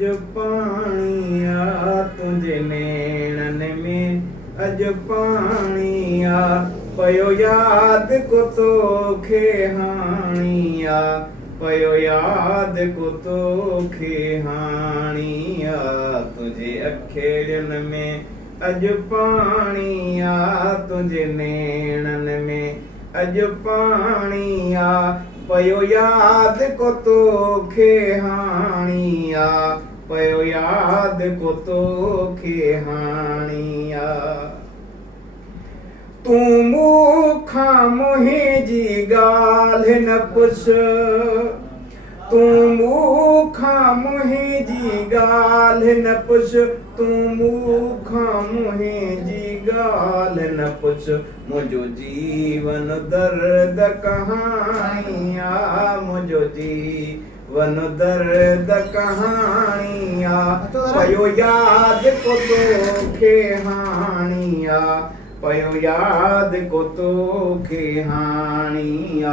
अज पाणी आ तुंहिंजे नेणनि में, अज पाणी आ पयो यादि को तोखे हाणी आ, पयो यादि को तोखे हाणी आ। तुंहिंजे अखेड़ियुनि में अज पाणी आ तुंहिंजे नेणनि में, अज पाणी आ पयो यादि को तोखे हाणी आ, पयो यादि को तोखे हाणी आ। तूं मूंखां मुंहिंजी ॻाल्हि न पुछ, तूं मूंखां मुंहिंजी ॻाल्हि न पुछ, तूं मूंखां मुंहिंजी ॻाल्हि न पुछ। मुंहिंजो जीवन दर्द कहाणी आ, मुंहिंजो जीवन दर्द कहाणी आ, पयो यादि को तोखे हाणी आ, पयो यादि को तोखे हाणी आ।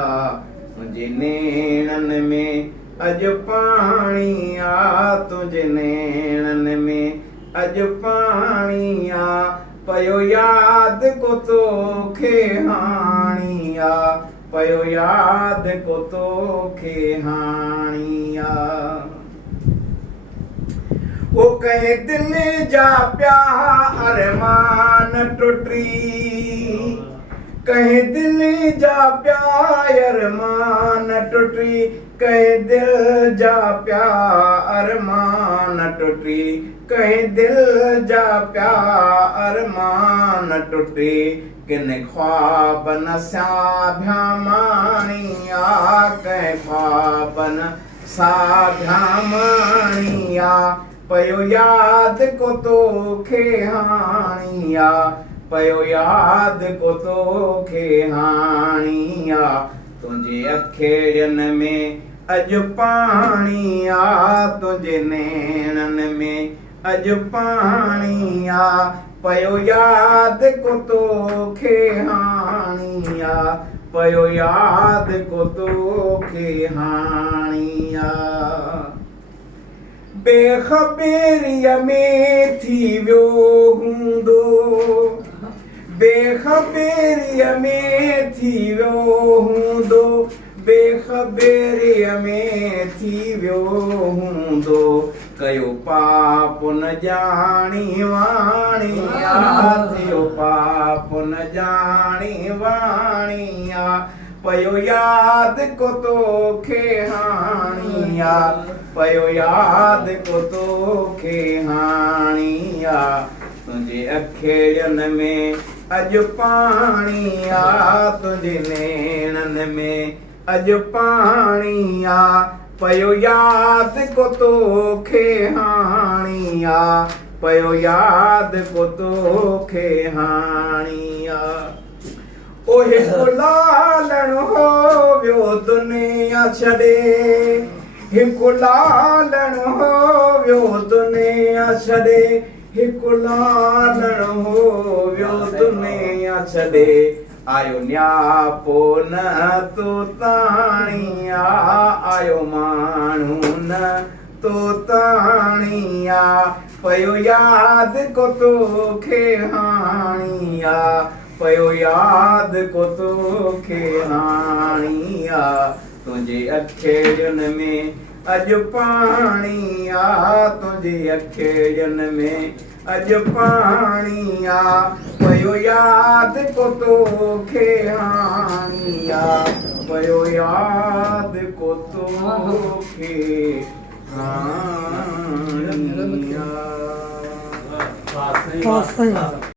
तुंहिंजे नेणनि में अज पाणी आ तुंहिंजे नेणनि में, अज पाणी आ पयो यादि को तोखे हाणी आ, पयो यादि को तोखे हाणी आ। ओ कहे दिल जा प्या अरमान टुटी, कहे दिल जा प्या अरमान टुटी, कहे दिल जा प्या अरमान टुटी, कहे दिल जा प्या अरमान टुटी। किन ख्वाबन साभ्या माणी आ, कंहिं ख्वाबन साभ्या माणी आ, पयो यादि को तोखे हाणी आ, पयो यादि को तोखे हाणी आ। तुंहिंजे अखेड़ियुनि में अज पाणी आ तुंहिंजे नेणनि में, अज पाणी आ पयो यादि को तोखे हाणी आ, पयो यादि को तोखे हाणी आ। बेख़बरीअ में थी वियो हूंदो, बेख़बरीअ में थी वियो हूंदो, बेख़बरीअ में थी वियो हूंदो। कयो पाप न ॼाणी वाणी आ, थियो पाप न ॼाणी वाणी आ, पयो यादि को तोखे हाणी आ, पयो यादि को तोखे हाणी आ। तुंहिंजे अखेड़ियुनि में अज पाणी आ तुंहिंजे नेणनि में, अज पाणी आ पयो यादि को तोखे हाणी आ, पयो यादि को तोखे हाणी आ। ओ हिकु लालण हो वियो दुनिया छॾे, हिकु लालण हो वियो दुनिया छॾे, हिकु लालण हो वियो दुनिया छॾे। आयो न्यापो न तो ताणी आ, आयो माण्हू न तो ताणी आ, पयो यादि को तोखे हाणी आ, पयो यादि को तोखे हाणी आ। तुंहिंजे अखेड़ियुनि में अज पाणी आ तुंहिंजे अखेड़ियुनि में, अज पाणी आ पयो यादि को तोखे हाणी आ, पयो यादि को तोखे हाणी आ।